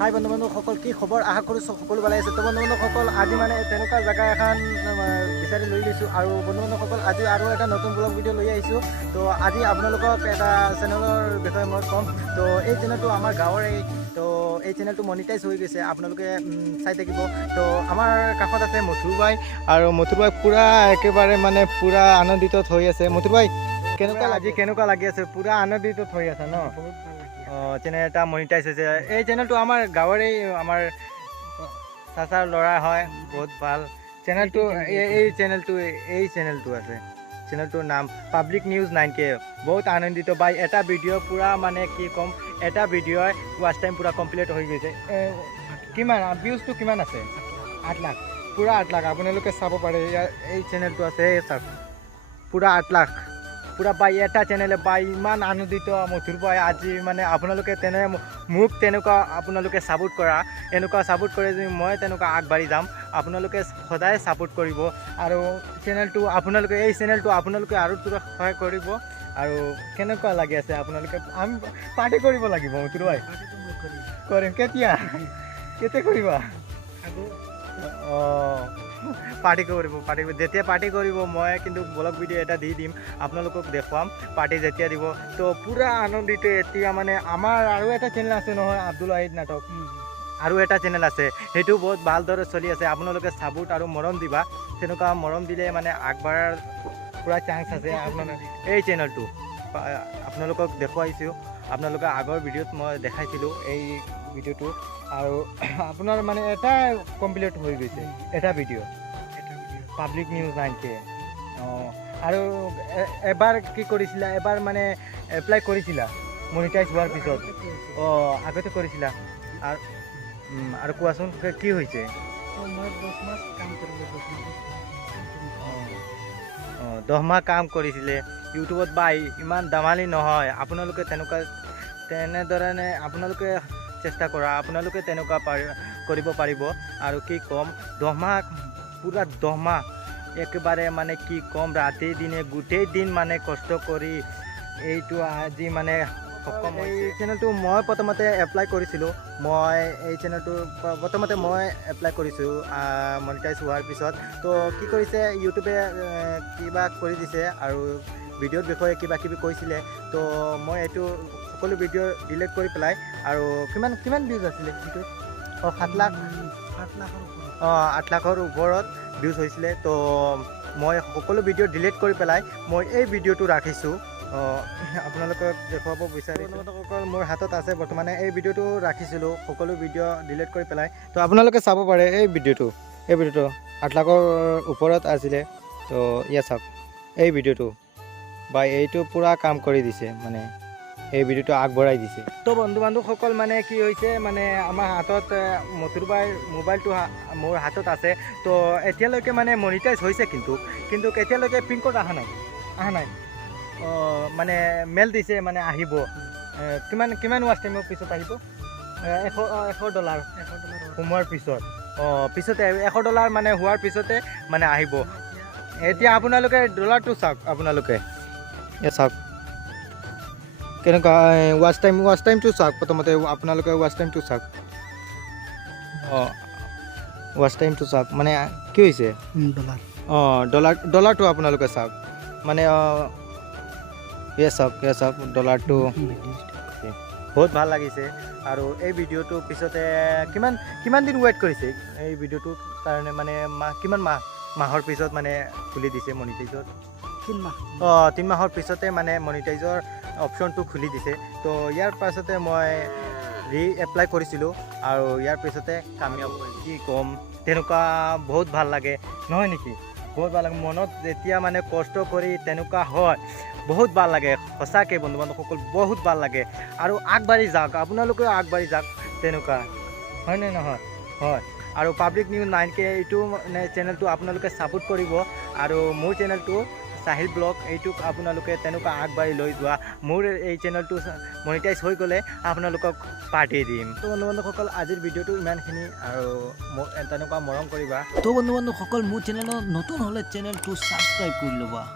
হাই বন্ধু বান্ধৱসকল কি খবৰ আশা কৰিছোঁ সকলো ভালে আছে তো বন্ধু বান্ধৱসকল আজি মানে তেনেকুৱা জেগা এখন বিচাৰি লৈ লৈছোঁ আৰু বন্ধু বান্ধৱসকল আজি আৰু এটা নতুন ব্লগ ভিডিঅ' লৈ আহিছোঁ তো আজি আপোনালোকক এটা চেনেলৰ বিষয়ে মই ক'ম তো এই চেনেলটো আমাৰ গাঁৱৰে তো এই চেনেলটো মনিটাইজ হৈ গৈছে আপোনালোকে চাই থাকিব তো আমাৰ কাষত আছে মথুৰ বাই আৰু মথুৰ বাই পূৰা একেবাৰে মানে পূৰা আনন্দিত হৈ আছে মথুৰ বাই কেনেকুৱা লাগি আছে পূৰা আনন্দিত হৈ আছে ন চেনেল এটা মনিটাইজ হৈছে এই চেনেলটো আমাৰ গাঁৱৰে আমাৰ চাচাৰ ল'ৰা হয় বহুত ভাল চেনেলটো এই চেনেলটো আছে চেনেলটোৰ নাম পাব্লিক নিউজ 9K বহুত আনন্দিত বাই এটা ভিডিঅ' পূৰা মানে কি ক'ম এটা ভিডিঅ'ই ৱাচ টাইম পূৰা কমপ্লিট হৈ গৈছে কিমান ভিউজটো কিমান আছে 8 লাখ পূৰা 8 লাখ আপোনালোকে চাব পাৰে এই চেনেলটো আছে চাওক পূৰা 8 লাখ পূৰা বাই এটা চেনেলে বাই ইমান আনন্দিত মথুৰ বাই আজি মানে আপোনালোকে মোক তেনেকুৱা আপোনালোকে ছাপোৰ্ট কৰা এনেকুৱা ছাপোৰ্ট কৰে যদি মই তেনেকুৱা আগবাঢ়ি যাম আপোনালোকে সদায় ছাপোৰ্ট কৰিব আৰু এই চেনেলটো আপোনালোকে আৰু পূৰা সহায় কৰিব আৰু কেনেকুৱা লাগি আছে আপোনালোকে আমি পাৰ্টি কৰিব লাগিব মথুৰ বাই কৰিম কেতিয়া কৰিবা পাৰ্টি কৰিব যেতিয়া পাৰ্টি কৰিব মই কিন্তু ব্লগ ভিডিঅ' এটা দি দিম আপোনালোকক দেখুৱাম পাৰ্টি যেতিয়া দিব তো পূৰা আনন্দিত এতিয়া মানে আমাৰ আৰু এটা চেনেল আছে নহয় আব্দুল আহিদ নাটক আৰু এটা চেনেল আছে সেইটো বহুত ভালদৰে চলি আছে আপোনালোকে ছাপোৰ্ট আৰু মৰম দিবা তেনেকুৱা মৰম দিলে মানে আগবাঢ়াৰ পূৰা চান্স আছে আপোনালোকে এই চেনেলটো আপোনালোকক দেখুৱাইছোঁ আপোনালোকে আগৰ ভিডিঅ'ত মই দেখাইছিলোঁ এই ভিডিঅ'টো আৰু আপোনাৰ মানে এটা কমপ্লিট হৈ গৈছে এটা ভিডিঅ' পাব্লিক নিউজ 9K আৰু এবাৰ কি কৰিছিলা এবাৰ মানে এপ্লাই কৰিছিলা মনিটাইজ হোৱাৰ পিছত আগতে কৰিছিলা আৰু কোৱাচোন কি হৈছে মই 10 মাহ কাম কৰিছিলে ইউটিউবত বাই ইমান দামালি নহয় আপোনালোকে তেনেধৰণে আপোনালোকে চেষ্টা কৰা আপোনালোকে তেনেকুৱা কৰিব পাৰিব আৰু কি ক'ম 10 মাহ পূৰা 10 মাহ একেবাৰে মানে কি ক'ম ৰাতি দিনে গোটেই দিন মানে কষ্ট কৰি এইটো আজি মানে সক্ষম এই চেনেলটো মই প্ৰথমতে এপ্লাই কৰিছিলোঁ মনিটাইজ হোৱাৰ পিছত তো কি কৰিছে ইউটিউবে কিবা কৰি দিছে আৰু ভিডিঅ'ৰ বিষয়ে কিবা কিবি কৈছিলে তো মই এইটো সকলো ভিডিঅ' ডিলিট কৰি পেলাই আৰু কিমান ভিউজ আছিলে সেইটো 7 লাখৰ ওপৰত ভিউজ হৈছিলে তো মই সকলো ভিডিঅ' ডিলিট কৰি পেলাই মই এই ভিডিঅ'টো ৰাখিছোঁ আপোনালোকক দেখুৱাব বিচাৰিছোঁ মোৰ হাতত আছে বৰ্তমানে এই ভিডিঅ'টো ৰাখিছিলোঁ সকলো ভিডিঅ' ডিলিট কৰি পেলাই তো আপোনালোকে চাব পাৰে এই ভিডিঅ'টো 8 লাখৰ ওপৰত আছিলে তো ইয়া চাওক এই ভিডিঅ'টো বা এইটো পূৰা কাম কৰি দিছে মানে এই ভিডিঅ'টো আগবঢ়াই দিছে তো বন্ধু বান্ধৱসকল মানে কি হৈছে মানে আমাৰ হাতত মথুৰ বাইৰ মোবাইলটো মোৰ হাতত আছে তো এতিয়ালৈকে মানে মনিটাইজ হৈছে কিন্তু এতিয়ালৈকে পিন কোড অহা নাই মানে মেল দিছে মানে আহিব কিমান ৱাচ টাইমৰ পিছত আহিব $100 সোমোৱাৰ পিছত পিছতে $100 মানে হোৱাৰ পিছতে মানে আহিব এতিয়া আপোনালোকে ডলাৰটো চাওক আপোনালোকে চাওক কেনেকুৱা ৱাচ টাইমটো চাওক প্ৰথমতে আপোনালোকে ৱাচ টাইমটো চাওক মানে কি হৈছে ডলাৰটো আপোনালোকে চাওক মানে চাওক ডলাৰটো বহুত ভাল লাগিছে আৰু এই ভিডিঅ'টো পিছতে কিমান দিন ৱেইট কৰিছে এই ভিডিঅ'টোৰ কাৰণে মানে কিমান মাহৰ পিছত মানে খুলি দিছে মনিটাইজৰ 3 মাহৰ পিছতে মানে মনিটাইজৰ অপশ্যনটো খুলি দিছে তো ইয়াৰ পাছতে মই এপ্লাই কৰিছিলোঁ আৰু ইয়াৰ পিছতে কামিয়াব কি ক'ম তেনেকুৱা বহুত ভাল লাগে নহয় নেকি বহুত ভাল লাগে মনত যেতিয়া মানে কষ্ট কৰি তেনেকুৱা হয় বহুত ভাল লাগে সঁচাকৈ বন্ধু বান্ধৱসকল বহুত ভাল লাগে আৰু আগবাঢ়ি যাওক আপোনালোকেও আগবাঢ়ি যাওক তেনেকুৱা হয়নে নহয় হয় আৰু পাব্লিক নিউজ 9K এইটো মানে চেনেলটো আপোনালোকে ছাপোৰ্ট কৰিব আৰু মোৰ চেনেলটো shahilvlog এইটোক আপোনালোকে তেনেকুৱা আগবাঢ়ি লৈ যোৱা মোৰ এই চেনেলটো মনিটাইজ হৈ গ'লে আপোনালোকক পাৰ্টি দিম তো বন্ধু বান্ধৱসকল আজিৰ ভিডিঅ'টো ইমানখিনি আৰু তেনেকুৱা মৰম কৰিবা তো বন্ধু বান্ধৱসকল মোৰ চেনেলত নতুন হ'লে চেনেলটো ছাবস্ক্ৰাইব কৰি ল'বা।